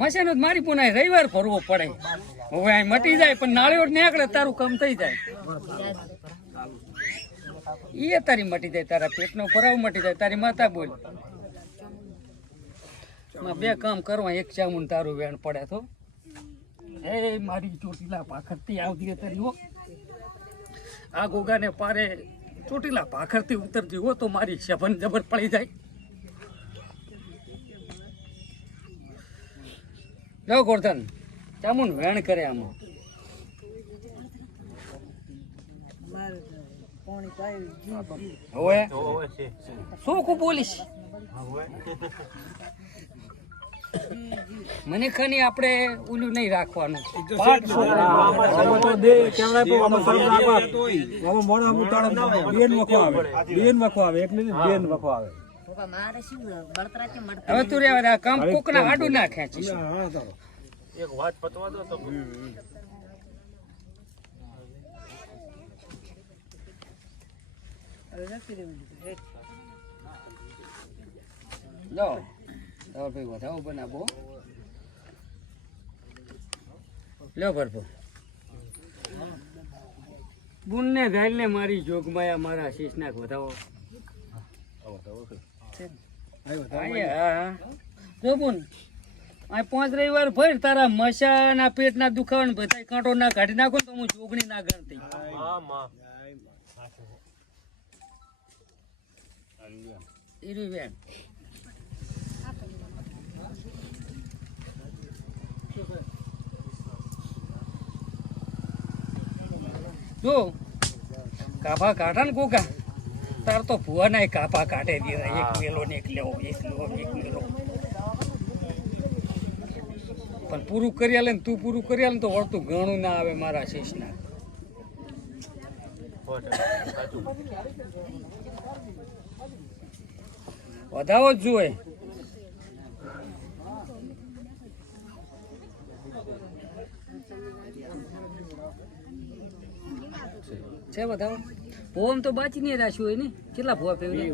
Machine મારી પુનાય રવિવાર ભરવો પડે. હવે અહીં મટી જાય, પણ નાળિયેર નીકળે તારું કામ થઈ જાય. એ તારી મટી જાય, તારા પેટનો ભરાવ મટી જાય, તારી માતા બોલ. બે કામ કરવા એક ચામુન તારું વેણ પડે તો. એ મારી ચોટીલા પાખરતી આવતી તારી હો. આ ગોગાને પારે ચોટીલા પાખરતી ઉતરતી હો તો મારી શબન જબર પડી જાય. લો ગોરધન ચામુન વેણ કરે આમાં. હવે? શું કુ બોલીશ? મને ખની આપણે ઓલું નહીં રાખવાનું. બેન વખો આવે. એક મિનિટ બેન વખો મળતા હવે તું રેવા દે આડું ના ખેંચીશ જો તારો ભાઈ વધાવો બનાવો લ્યો ભરપો બુનને ઘાલને મારી જોગમાયા મારા શીશનાક વધાવો. રવિવાર ભર તારા મસા ના પેટ ના કાંટો ના કાઢી નાખો તો હું જોગણી ના ગણતી જો કાભા કાઢા ને કોકા? તાર તો ભુવાના કાપા કાઢે દીધા. એક વેલો ને એક લેવો એક લેવો એક વેલો પણ પૂરું કરી આલે ને તું પૂરું કરી આલે તો વળતું ઘણું ના આવે મારા શીશના વધાવો જ જોઈએ છે વધાવો? ભોમ તો બાચી નહીં રાખ્યું હોય ને? કેટલા ભૂવા ફેવરી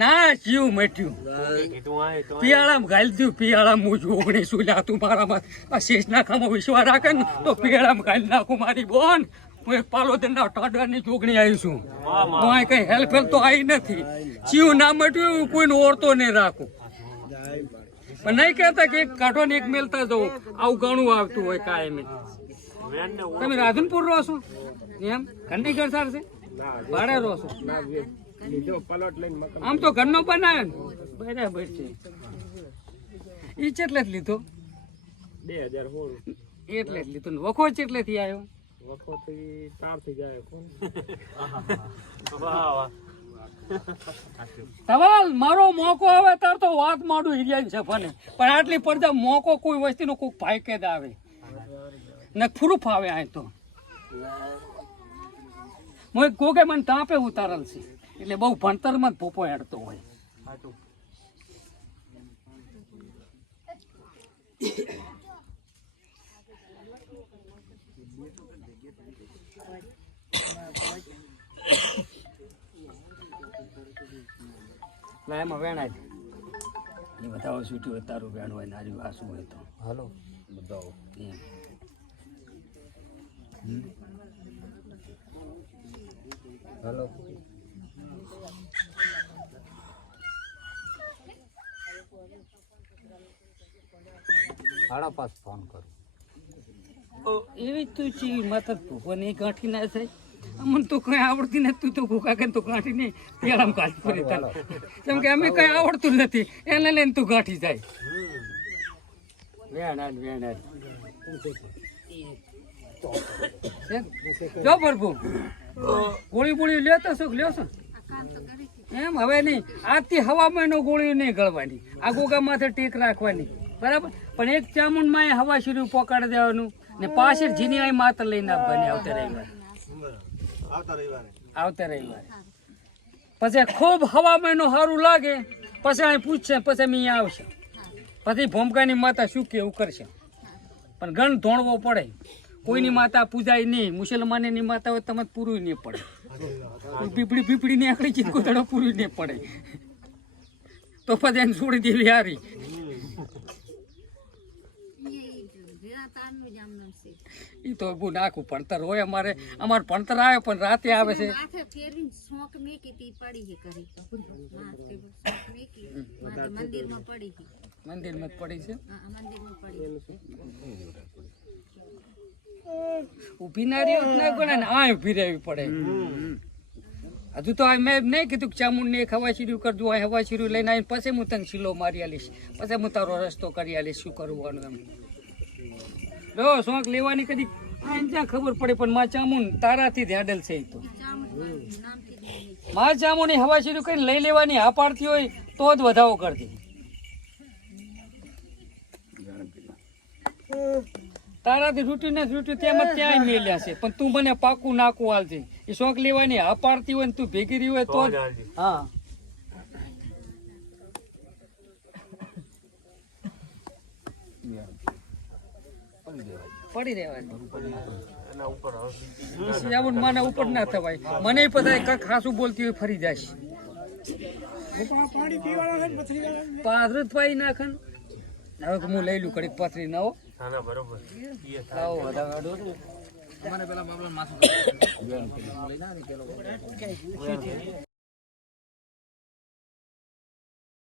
ના જીવ મટ્યું. પિયાળામ દઉં પિયાળામ હું છું ઓગણીસ લ્યા તું મારામાં આ શેષના ખામાં વિશ્વાસ રાખે ને તો પિયાળામ ઘાલ નાખું મારી બોન. હું એક પાલો દંડા ટાડાની ચોકણી આવી છું. હું કઈ હેલ્પ હેલ્પ તો આવી નથી. જીવ ના મટ્યું હું કોઈને ઓળતો નહીં રાખું. પણ નહીં કહેતા કે એક કાઢો ને એક મેલતા જવું આવું ઘણું આવતું હોય કાયમી. તમે રાધનપુર રહો છો? એમ? ખંડીગઢ સાર છે? ભાડે રહો છો? આમ તો ઘરનો બનાવે ને. બરાબર છે. ઈ ચેટલે લીધો? બે હજાર એટલે જ લીધો વખો ચેટલે થી આવ્યો વખો થી ચારથી જાય સવાલ મારો મોકો આવે તાર તો વાત માંડું હિરિયાની છે ભલે. પણ આટલી પડદા મોકો કોઈ વસ્તીનો કોઈ ફાયકેદ આવે. ને પ્રૂફ આવે આ તો. હું ગોગે મને તાપે ઉતારેલ છે. એટલે બહુ ભણતરમાં જ ભોપો હેડતો હોય. ના એમાં વેણાય એ બતાવો છૂટ્યું હોય તારું વેણ હોય નારી વાસું હોય તો? હાલો. બતાવો એમ. હાલો. સાડા પાંચ ફોન કરું. એવી તું ચીવી માતા ભૂખો નહીં ગાંઠી ના થાય અમને તો કઈ આવડતી નથી તું તો ઘોકા કે તો ગાંઠી નહીં પેલામ કાઢી ફરી તાર કેમ કે અમે કઈ આવડતું નથી એને લઈને તું ગાંઠી જાય. જો પ્રભુ ગોળી બોળી લેતો કે લ્યો છો એમ હવે નહીં આજથી હવામાં ગોળી નહીં ગળવાની આ ગોગા માથે ટેક રાખવાની. બરાબર? પણ એક ચામુંડમાં હવા શીરું પોકાડી દેવાનું ને પાછળ જીની અહીં માત્ર લઈને આપવાની આવતા રવિવારે આવતા રવિવારે. પછી ખૂબ હવા મહિનો સારું લાગે, પછી અહીં પૂછશે, પછી અમે અહીંયા આવશે. પછી ભોમકાની માતા શું કે, એવું કરશે. પણ ગણ ધોણવો પડે. કોઈની માતા પૂજાય નહીં. મુસલમાનની માતા હોય તમે પૂરું નહીં પડે. પીપડી પીપળી ને આકડી ચીટકો તડો પૂરી નહીં પડે. તો પછી એને છોડી દેવી હારી. એ તો બહુ નાખું ભણતર હોય અમારે. અમારે ભણતર આવે પણ રાતે આવે છે. માથે ફેરવીને શોખ મેકી તી પડી હે કરી માથે શોખ મંદિરમાં પડી છે? હા, મંદિરમાં પડી ઊભી ના રહી ના ગણે ને આ ઊભી રહેવી પડે. હજુ તો મેં નહીં કીધું કે ચામુંડ ને હવા શીર્યું કરજો આ હવા શીર્યું લઈને આવીને પછી હું તને શીલો મારી આલીશ. પછી હું તારો રસ્તો કરી આલીશ શું કરવાનું એમ. જો શોખ લેવાની કદી ક્યાં ખબર પડે પણ માં ચામુન તારાથી જ હેડલ છે તો. માં ચામુની હવા શરૂ કરીને લઈ લેવાની હા પાડતી હોય તો જ વધાવો કરતી તારાથી રૂટી ને રૂટી તેમ ત્યાં મેલ્યા છે. પણ તું મને પાકું નાકું હાલજે. એ શોખ લેવાની હા પાડતી હોય ને તું ભેગી રહી હોય તો જ. હા. પડી રહેવાની મને ઉપર ના થવાય. મને પછી કઈ ખાસું બોલતી હોય ફરી જાય. પાદરત પાઈ નાખન. હવે હું લઈ લઉં કડીક પથરી ના હો બરોબર. આવો વધારે આડો.